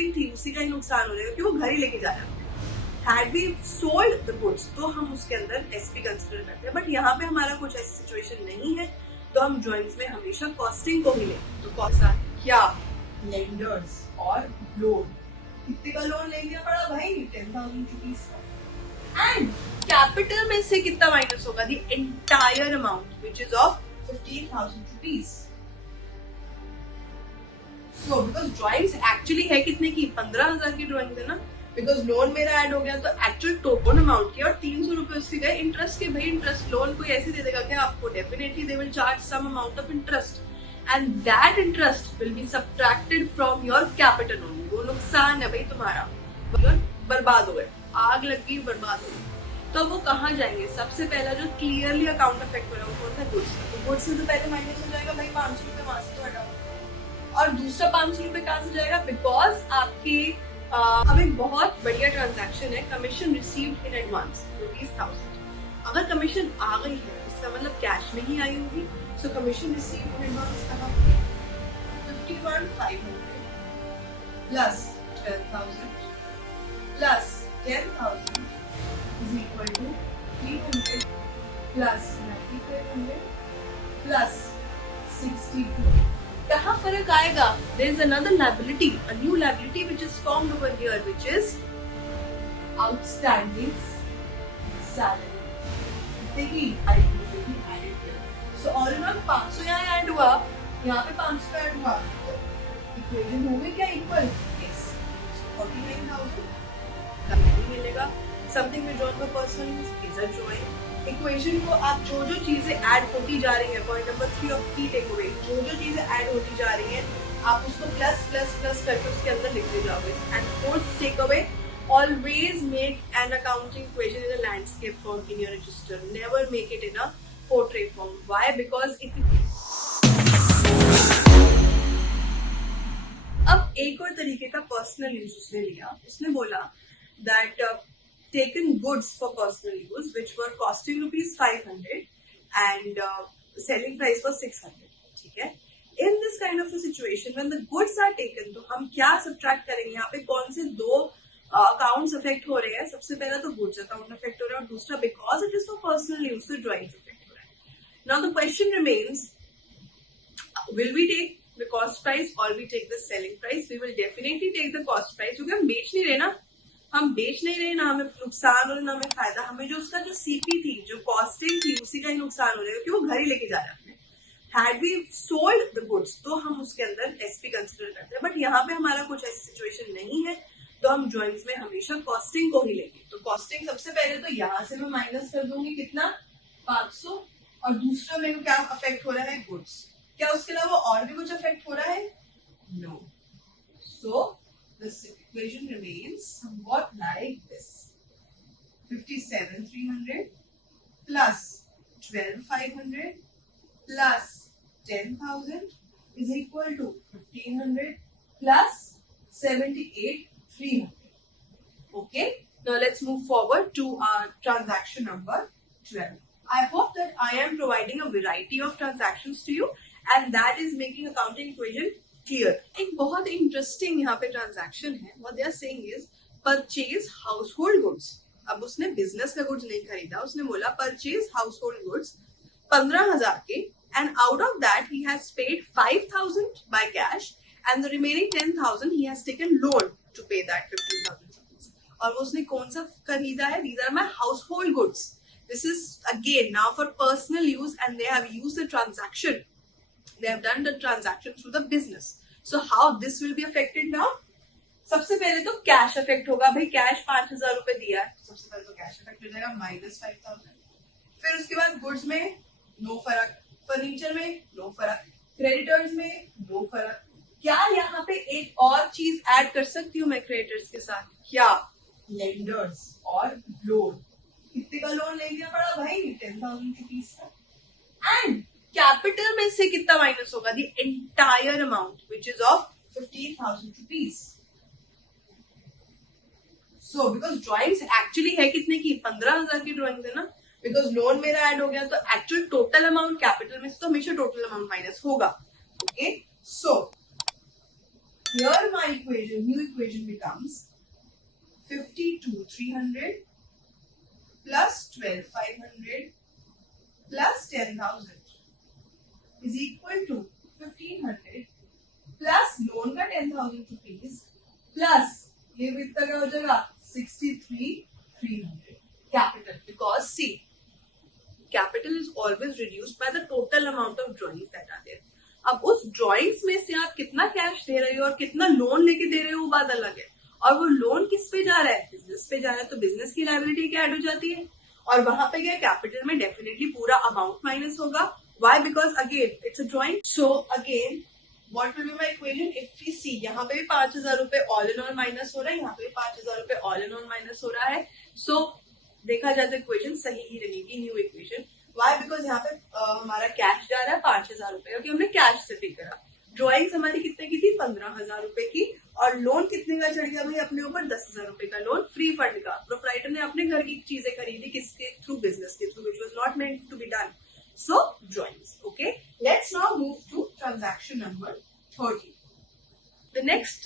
Costing थी उसी का ही नुकसान हो जाएगा, क्योंकि वो घर ही लेके जा रहा है। Had we sold the goods तो हम उसके अंदर एसपी कंसिडर करते हैं, बट यहाँ पे हमारा कुछ ऐसी सिचुएशन नहीं है, तो हम ड्रॉइंग्स में हमेशा कॉस्टिंग को ही लेंगे। तो कौन सा क्या लेंडर्स और लोन, कितने का लोन ले लिया पड़ा भाई, 10,000 रुपीज का, एंड कैपिटल में से कितना माइनस होगा, the entire amount which is of 15,000 rupees. So because drawings actually है कितने की, 15,000 की ड्रॉइंग है ना, बिकॉज लोन मेरा ऐड हो गया तो एक्चुअल टोटल अमाउंट की, और 300 रुपए उसके गए इंटरेस्ट के। भाई इंटरेस्ट लोन कोई ऐसे दे देगा क्या आपको, definitely they will charge some amount of interest, and that interest will be subtracted from your capital only. वो नुकसान है भाई तुम्हारा, बर्बाद हो गए, आग लग गई, बर्बाद हो गई। तो वो कहाँ जाएंगे, सबसे पहला जो क्लियरली अकाउंट अफेक्ट हो रहा है वो कौन सा, गुड्स। तो गुड्स से तो पहले माइनस हो जाएगा भाई 500 रुपए, वहां से तो हटाओ, और दूसरा 500 रुपए कहाँ से जाएगा, बिकॉज आपकी अब एक बहुत बढ़िया ट्रांजैक्शन है, कमीशन रिसीव्ड इन एडवांस ₹1000। अगर कमीशन आ गई है इसका मतलब कैश में ही आई होगी, so commission received in advance कहाँ, 51,500 plus 12,000 plus 10,000 is equal to 300 plus 9,500 plus 62। कहाँ फर्क आएगा, there is another liability, a new liability which is formed over here, which is outstanding salary. देखिए liability added here. So all in all 500 यहाँ add हुआ, यहाँ पे 500 add हुआ, equation हो गई क्या इक्वल, yes, 49,000 नहीं मिलेगा। Something withdrawn for personal use is a drawing. Equation को आप जो जो चीजें ऐड होती जा रही है, पॉइंट नंबर 3 ऑफ की टेक अवे, जो जो चीजें ऐड होती जा रही हैं आप उसको प्लस प्लस प्लस करके उसके अंदर लिखते जाओगे। And fourth take away, always make an accounting equation in a landscape form in your register, never make it in a portrait form. Why, because it. अब एक और तरीके का पर्सनल यूज उसने लिया, उसने बोला that taken goods for personal use which were costing ₹500 and selling price was 600, ठीक है। In this kind of a situation when the goods are taken, तो हम क्या subtract करेंगे, यहाँ पे कौन से दो accounts affect हो रहे हैं, सबसे पहला तो goods account affect हो रहा है, और दूसरा because it is for personal use तो drawings affect हो रहा है। Now the question remains, will we take the cost price or we take the selling price? We will definitely take the cost price, क्योंकि हम बेच नहीं रहे ना, हम बेच नहीं रहे, ना हमें नुकसान और ना हमें फायदा, हमें जो उसका जो सीपी थी, जो कॉस्टिंग थी उसी का ही नुकसान हो जाएगा, क्योंकि वो घर ही लेके जा रहा है। Had we sold the goods तो हम उसके अंदर एसपी कंसिडर करते हैं, बट यहाँ पे हमारा कुछ ऐसी सिचुएशन नहीं है, तो हम ड्रॉइंग्स में हमेशा कॉस्टिंग को ही लेंगे। तो कॉस्टिंग सबसे पहले तो यहाँ से मैं माइनस कर दूंगी कितना, 500, और दूसरा मेरे को क्या अफेक्ट हो रहा है, गुड्स। क्या उसके अलावा और भी कुछ अफेक्ट हो रहा है, no. So this equation remains somewhat like this, 57,300 plus 12,500 plus 10,000 is equal to 1,500 plus 78,300. Okay, now let's move forward to our transaction number 12. I hope that I am providing a variety of transactions to you and that is making accounting equation clear. एक बहुत interesting यहाँ पे transaction है, what they are saying is purchase household goods. अब उसने business का goods नहीं खरीदा, उसने बोला परचेज हाउसहोल्ड गुड्स 15,000 के, and out of that he has paid 5,000 by cash and the remaining 10,000 he has taken loan to pay that 15,000 rupees. और वो उसने कौन सा खरीदा है, these are my household goods, this is again now for personal use and they have used the transaction, they have done the transaction through the business. So how this will be affected now? सबसे पहले तो cash affect होगा, भाई cash 5,000 रुपए दिया है, सबसे पहले तो कैश अफेक्ट हो जाएगा -5,000। फिर उसके बाद गुड्स में नो फर्क, फर्नीचर में नो फर्क, क्रेडिटर्स में नो फर्क। क्या यहाँ पे एक और चीज ऐड कर सकती हूँ मैं क्रेडिटर्स के साथ, क्या, लेंडर्स और लोन। कितने का लोन ले लिया पड़ा भाई, 10,000 रुपीज का, एंड कैपिटल में से कितना माइनस होगा, the entire amount which is of 15,000 rupees. So because drawings actually है कितने की, 15,000 की ड्रॉइंग है ना, बिकॉज लोन मेरा ऐड हो गया तो एक्चुअल टोटल अमाउंट कैपिटल में से तो हमेशा टोटल अमाउंट माइनस होगा। Okay, so here my new equation becomes 52,300 plus 12,500 plus 10,000 is equal to 1,500 plus loan का 10,000 रुपीज प्लस ये कितना क्या हो जाएगा 63,300 capital, because see capital is always reduced by the total amount of drawings that are there. अब उस drawings में से आप कितना कैश दे रहे हो और कितना लोन लेके दे रहे हो वो बात अलग है, और वो लोन किस पे जा रहा है, बिजनेस पे जा रहा है, तो बिजनेस की लायबिलिटी क्या ऐड हो जाती है, और वहां पे क्या कैपिटल में डेफिनेटली पूरा अमाउंट माइनस होगा। Why? Because again it's a drawing. So again what will be my equation if we see, यहाँ पे भी 5,000 रुपए ऑल इन ऑल माइनस हो रहा है, यहाँ पे भी 5,000 रुपए ऑल इन ऑल माइनस हो रहा है। सो देखा जाए तो इक्वेशन सही ही रहेगी, न्यू इक्वेशन। व्हाई? बिकॉज यहाँ पे हमारा कैश जा रहा है 5,000 रुपए, क्योंकि हमने कैश से पे करा। ड्रॉइंग्स हमारी कितने की थी? 15,000 रुपए की, और लोन कितने का चढ़ गया भाई अपने ऊपर? 10,000 रुपए का लोन फ्री फंड का। प्रोप्राइटर ने अपने घर की चीजें खरीदी किसके थ्रू? बिजनेस के through, which was not meant to be done. So drawings. Okay, let's now move to transaction number 30. The next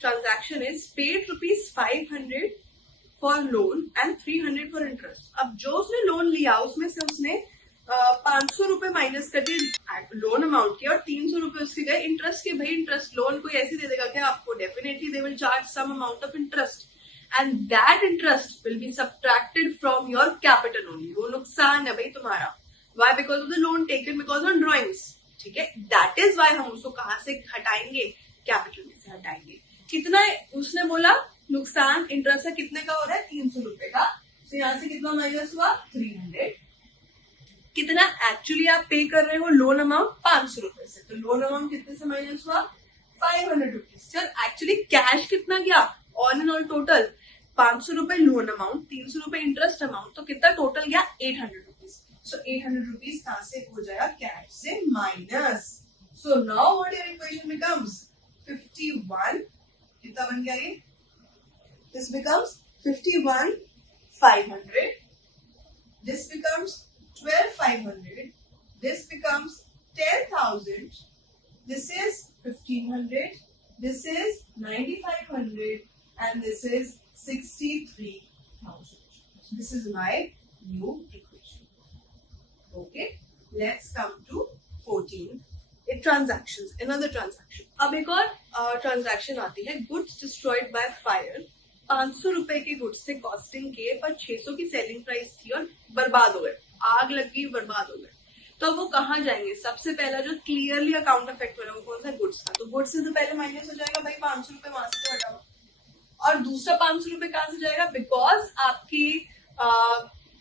transaction is paid ₹500 for loan and 300 for interest. अब जो उसने लोन लिया उसमें से उसने 500 रुपए माइनस कर दिए लोन अमाउंट के, और 300 रुपए उसके गए इंटरेस्ट के। भाई इंटरेस्ट लोन कोई ऐसे दे देगा क्या आपको? Definitely they will charge some amount of interest, and that interest will be subtracted from your capital only. वो नुकसान है भाई तुम्हारा। Why? Because of the loan taken because on drawings. ठीक है, दैट इज वाई हम उसको कहां से हटाएंगे? कैपिटल में से हटाएंगे। कितना उसने बोला नुकसान इंटरेस्ट है कितने का हो रहा है? 300 रुपए का। तो यहाँ से कितना माइनस हुआ? 300। कितना एक्चुअली आप पे कर रहे हो लोन अमाउंट? 500 रुपए से। तो लोन अमाउंट कितने से माइनस हुआ? 500 रुपीज। सर एक्चुअली कैश कितना गया ऑल इन ऑल टोटल? 500 रुपए लोन अमाउंट, 300 रुपए इंटरेस्ट अमाउंट, तो कितना टोटल गया? 800 रुपीज। सो 800 रुपीज कहां से हो जाएगा? कैश से minus. So now what your equation becomes? 51 कितना बन गया ये? This becomes 51,500, this becomes 12,500, this becomes 10,000, this is 1,500, this is 9,500, and this is 63,000. This is my new equation. Okay, let's come to 14. It transactions, another transaction. अब एक और transaction आती है, goods destroyed by fire. 500 रुपए के goods से costing के, पर 600 की सेलिंग प्राइस थी और बर्बाद हो गए, आग लग गई, बर्बाद हो गए। तो वो कहाँ जाएंगे? सबसे पहला जो क्लियरली अकाउंट अफेक्ट हो रहा है वो कौन सा? गुड्स का। तो गुड्स से तो पहले माइनस हो जाएगा भाई 500 रुपए, वहां से तो हटाओ। और दूसरा 500 रुपए कहां से जाएगा? बिकॉज आपकी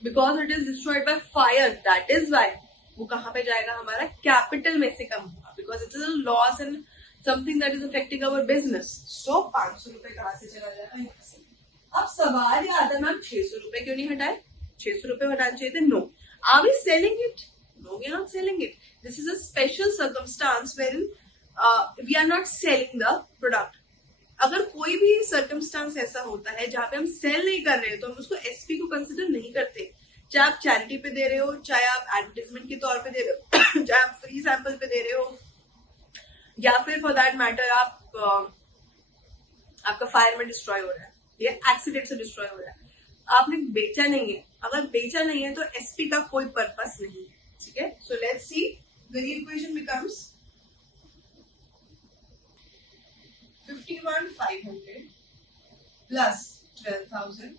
because it is destroyed by fire, that is why वो कहाँ पे जाएगा? हमारा कैपिटल में से कम होगा, because it is a loss and something that is affecting our business. So 500 रुपए कहां से चला जाएगा? यहाँ से। अब सवाल ये आता है मैम 600 रुपए क्यों नहीं हटाए? 600 रुपए हटाने चाहिए थे। No. Are we selling it? No, we are not selling it. This is a special circumstance wherein we are not selling the product. अगर कोई भी सर्कमस्टांस ऐसा होता है जहां पे हम सेल नहीं कर रहे हैं तो हम उसको एसपी को कंसिडर नहीं करते। चाहे आप चैरिटी पे दे रहे हो, चाहे आप एडवर्टाइजमेंट के तौर पे दे रहे हो, चाहे आप फ्री सैंपल पे दे रहे हो, या फिर फॉर दैट मैटर आप आपका फायर में डिस्ट्रॉय हो रहा है या एक्सीडेंट से डिस्ट्रॉय हो रहा है, आपने बेचा नहीं है। अगर बेचा नहीं है तो एसपी का कोई पर्पस नहीं है। ठीक है, so let's see the equation becomes 51,500 plus 12,000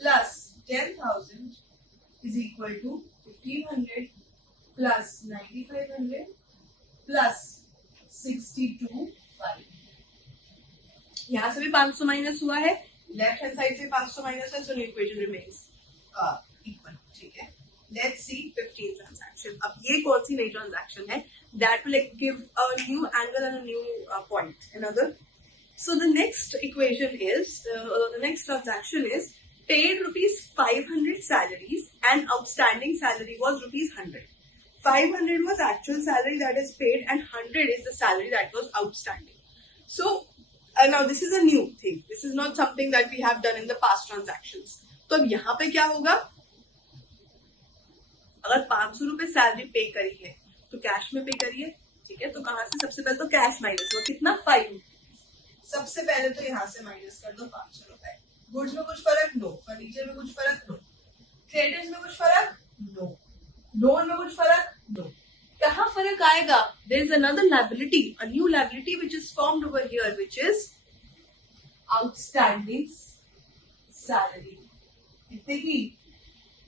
plus 10,000 is equal to 1,500 plus 9,500 plus 62,500. यहां से भी 500 माइनस हुआ है, लेफ्ट हैंड साइड से 500 माइनस है, so new equation remains equal. ठीक है, लेट्स सी 15 ट्रांजैक्शन। अब ये कौन सी नई ट्रांजैक्शन है? That will give a new angle and a new point another. So the next equation is the next transaction is paid ₹500 salaries and outstanding salary was ₹100. 500 was actual salary that is paid and 100 is the salary that was outstanding. So now this is a new thing. This is not something that we have done in the past transactions. तो अब यहाँ पे क्या होगा? अगर 500 रुपए salary पे करी है तो कैश में पे करिए। ठीक है, तो कहां से? सबसे पहले तो कैश माइनस हुआ कितना? 5। सबसे पहले तो यहाँ से माइनस कर दो 500 रुपए। गुड्स में कुछ फर्क? नो। फर्नीचर में कुछ फर्क? नो। क्रेडिट्स में कुछ फर्क? नो। लोन में कुछ फर्क? नो। कहाँ फर्क आएगा? There is another liability, a new liability which is formed over here, which is outstanding salary. कितने की?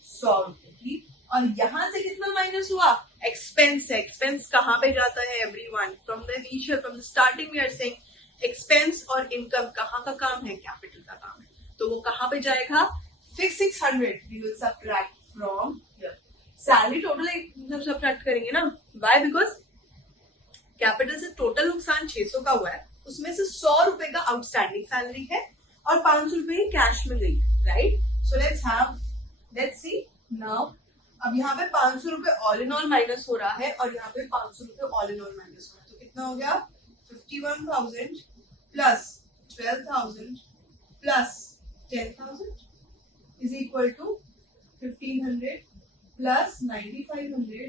100 रुपए की। और यहाँ से कितना माइनस हुआ? एक्सपेंस है। एक्सपेंस कहाँ पे जाता है everyone? From the initial, from the starting we are saying expense और इनकम कहाँ का काम है? कैपिटल का काम है। तो वो कहाँ पे जाएगा? Fix 600 we will subtract from here. Salary total मतलब सबट्रैक्ट करेंगे ना। व्हाई? बिकॉज कैपिटल से टोटल नुकसान 600 का हुआ है, उसमें से 100 रुपए का आउटस्टैंडिंग सैलरी है और 500 रुपए कैश में गई, right? So let's see now. अब यहाँ पे 500 रुपए ऑल इन ऑल माइनस हो रहा है और यहाँ पे 500 रुपए ऑल इन ऑल माइनस हो रहा है, तो कितना हो गया? 51,000 plus 12,000 plus 10,000 is equal to 1,500 plus 9,500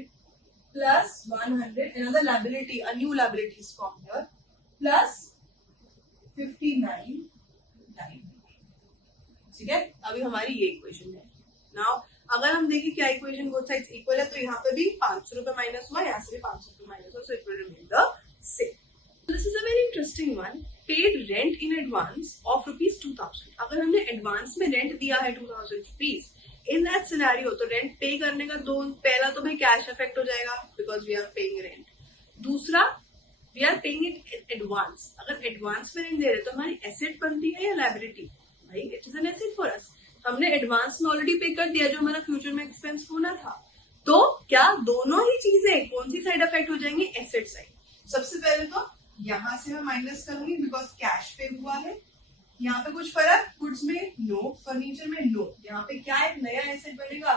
plus 100, another liability, a new liability is formed here, plus 59,900। ठीक है, अभी हमारी ये इक्वेशन है। नाउ अगर हम देखें क्या इक्वेशन बोथ साइड्स इक्वल है, तो यहाँ पे भी 500 रुपए माइनस हुआ, यहाँ से भी 500 रुपए माइनस हुआ, so it will remain the same. This is a very interesting one. Paid rent in advance of ₹2,000। अगर हमने एडवांस में रेंट दिया है 2,000 रुपीज, इन दैट सिनेरियो तो रेंट पे करने का पहला तो भाई कैश इफेक्ट हो जाएगा because we are paying rent. दूसरा, we are paying it advance. अगर एडवांस में रेंट दे रहे तो हमारी एसेट बनती है या लायबिलिटी? भाई it is an asset for us. हमने एडवांस में ऑलरेडी पे कर दिया जो हमारा फ्यूचर में एक्सपेंस होना था। तो क्या दोनों ही चीजें कौन सी साइड अफेक्ट हो जाएंगी? Asset side. सबसे पहले तो यहाँ से मैं माइनस करूंगी बिकॉज कैश पे हुआ है। यहाँ पे कुछ फर्क? गुड्स में नो, फर्नीचर में नो। यहाँ पे क्या है? नया एसेट बनेगा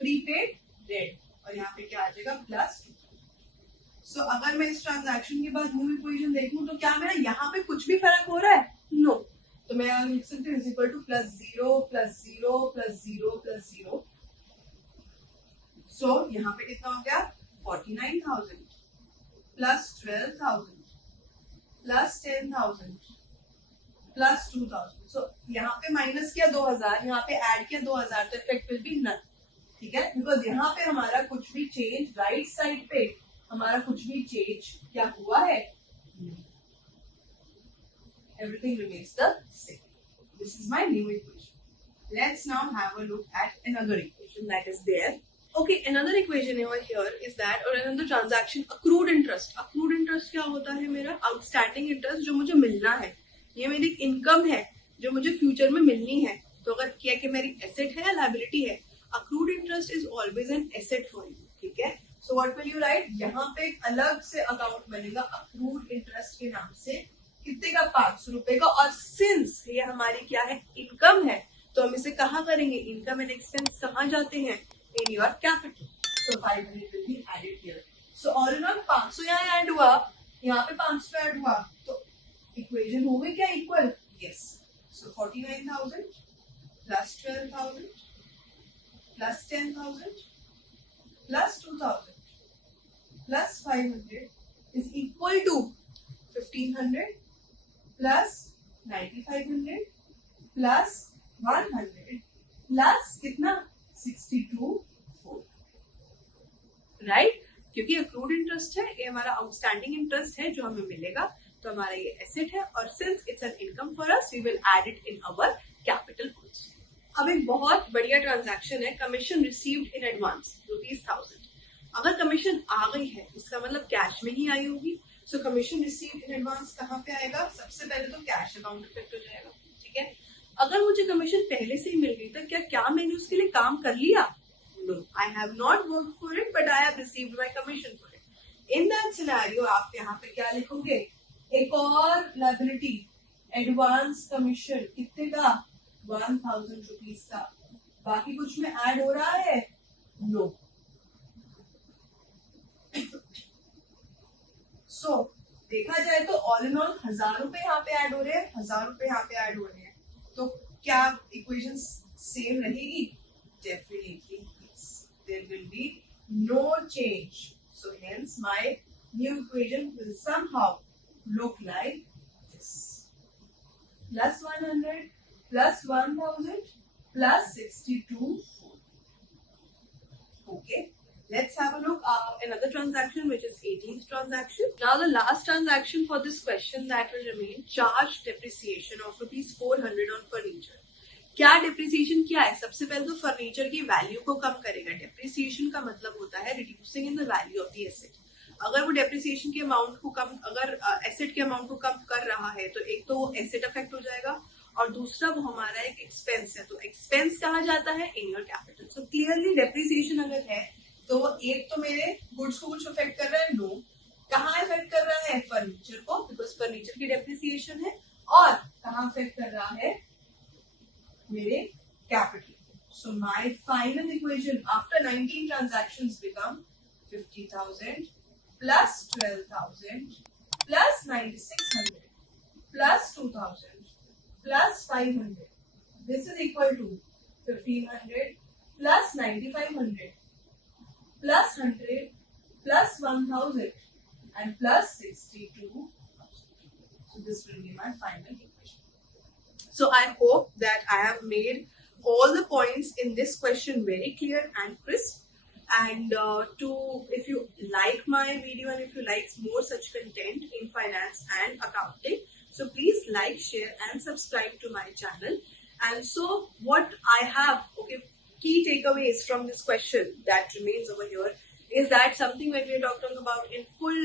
प्रीपेड रेंट, और यहाँ पे क्या आ जाएगा? प्लस। सो अगर मैं इस ट्रांजैक्शन के बाद न्यू इक्वेशन देखूं तो क्या मेरा यहाँ पे कुछ भी फर्क हो रहा है? नो। तो मैं लिख सकती हूँ इज इक्वल टू +0 +0 +0 +0। सो यहाँ पे कितना हो गया? 49,000 प्लस 12,000 प्लस 10,000 प्लस 2,000। सो यहाँ पे माइनस किया 2,000, यहाँ पे ऐड किया 2,000, तो इफेक्ट विल बी नन। ठीक है, बिकॉज यहाँ पे हमारा कुछ भी चेंज, राइट साइड पे हमारा कुछ भी चेंज क्या हुआ है? Everything remains the same. This is my new equation. Let's now have a look at another equation that is there. Okay, another equation over here is that, or another transaction, accrued interest. Accrued interest क्या होता है? मेरा outstanding interest जो मुझे मिलना है। ये मेरी इनकम है जो मुझे फ्यूचर में मिलनी है। तो अगर क्या कि मेरी एसेट है या लायबिलिटी है, accrued interest is always an asset for you. ठीक है, so what will you write? यहाँ पे एक अलग से अकाउंट बनेगा accrued interest के नाम से। कितने का? 500 रुपए का। और सिंस ये हमारी क्या है? इनकम है, तो हम इसे कहाँ करेंगे? इनकम एंड एक्सपेंस कहाँ जाते हैं? In your capital. So 500 will be added here. So all in all 500 यहाँ ऐड हुआ, यहाँ पे 500 ऐड हुआ, तो इक्वेशन हो गई क्या equal? Yes. So 49,000 plus 12,000 plus 10,000 plus 2,000 plus 500 is equal to 1,500 plus 9,500 plus 100 plus कितना? 62,400, राइट? क्योंकि अक्रूड इंटरेस्ट है, ये हमारा आउटस्टैंडिंग इंटरेस्ट है जो हमें मिलेगा, तो हमारा ये एसेट है, और since it's an income for us we will add it in our capital goods. अब एक बहुत बढ़िया ट्रांजैक्शन है, कमीशन रिसीव्ड इन एडवांस ₹1000। अगर कमीशन आ गई है इसका मतलब कैश में ही आई होगी। So commission received in advance कहाँ पे आएगा? सबसे पहले तो कैश अकाउंट इफेक्ट हो जाएगा। ठीक है, अगर मुझे कमीशन पहले से ही मिल गई तो क्या मैंने उसके लिए काम कर लिया? No, I have not work for it but I have received my commission for it. In that scenario आप यहाँ पे क्या लिखोगे? एक और लायबिलिटी, एडवांस कमीशन। कितने का? 1,000 रुपीज का। बाकी कुछ में ऐड हो रहा है? नो। सो देखा जाए तो ऑल इन ऑल 1,000 रुपए यहाँ पे ऐड हो रहे हैं, 1,000 रुपए यहाँ पे ऐड हो रहे हैं, तो क्या इक्वेशन सेम रहेगी? Definitely yes, there will be no change. So hence my new equation will somehow look like this. plus 100 plus 1000 plus 62. Okay. Let's have a look at another transaction, which is 18th transaction. Now the last transaction for this question that will remain, charge depreciation of rupees 400 on furniture. क्या depreciation क्या है? सबसे पहले तो furniture की value को कम करेगा. Depreciation का मतलब होता है reducing in the value of the asset. अगर वो डेप्रिसिएशन के अमाउंट को कम, अगर एसेट के अमाउंट को कम कर रहा है तो एक तो वो एसेट अफेक्ट हो जाएगा और दूसरा वो हमारा एक एक्सपेंस है. तो एक्सपेंस कहा जाता है इन your capital. So clearly depreciation अगर है तो एक तो मेरे गुड्स को कुछ अफेक्ट कर रहा है. नो. कहाँ अफेक्ट कर रहा है? फर्नीचर को, बिकॉज फर्नीचर की डेप्रिसिएशन है. और कहाँ अफेक्ट कर रहा है? मेरे capital. So my final equation after 19 transactions become 50,000 plus 12,000 plus 9,600 plus 2,000 plus 500. This is equal to 1,500 plus 9,500 plus 100 plus 1,000 and plus 62. So this will be my final equation. So I hope that I have made all the points in this question very clear and crisp. And if you like my video and if you like more such content in finance and accounting, so please like, share and subscribe to my channel. And so what I have, key takeaways from this question that remains over here is that something when we are talking about in full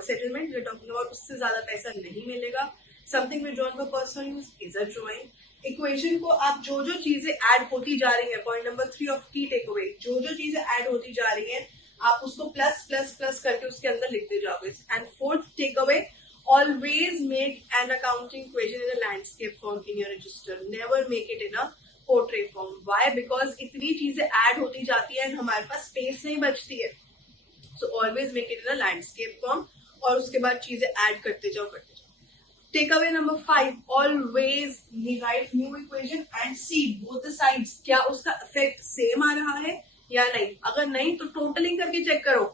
settlement, we are talking about उससे ज़्यादा पैसा नहीं मिलेगा. Something withdrawn for personal use is a drawing. Equation को आप जो जो चीजें ऐड होती जा रही है, पॉइंट नंबर 3 ऑफ की टेक अवे, जो जो चीजें ऐड होती जा रही हैं आप उसको प्लस प्लस प्लस करके उसके अंदर लिखते जाओगे. And fourth take away, always make an accounting equation in a landscape form in your register. Never make it in a portrait form. Why? Because इतनी चीजें ऐड होती जाती है एंड हमारे पास स्पेस नहीं बचती है. So always make it in a landscape form और उसके बाद चीजें ऐड करते जाओ. Takeaway number 5, always write new equation and see both the sides. क्या उसका effect same आ रहा है या नहीं? अगर नहीं तो टोटलिंग करके चेक करो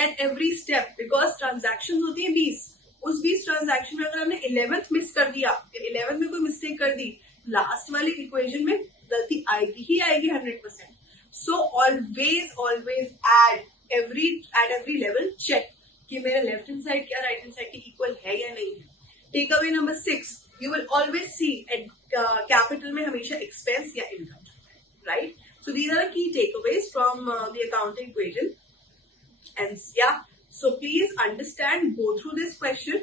at every step, because transactions होती है 20. उस 20 ट्रांजैक्शन में अगर हमने 11th मिस कर दिया, 11th में कोई मिस्टेक कर दी, लास्ट वाली इक्वेशन में गलती आएगी ही आएगी 100%. So always at every level check कि मेरा लेफ्ट हैंड साइड क्या राइट हैंड साइड के इक्वल है या नहीं है. Takeaway number 6, you will always see at capital में हमेशा expense या income, right? So these are the key takeaways from the accounting equation. And yeah, so please understand, go through this question,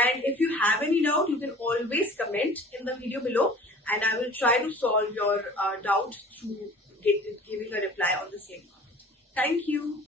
and if you have any doubt, you can always comment in the video below, and I will try to solve your doubt through giving a reply on the same comment. Thank you.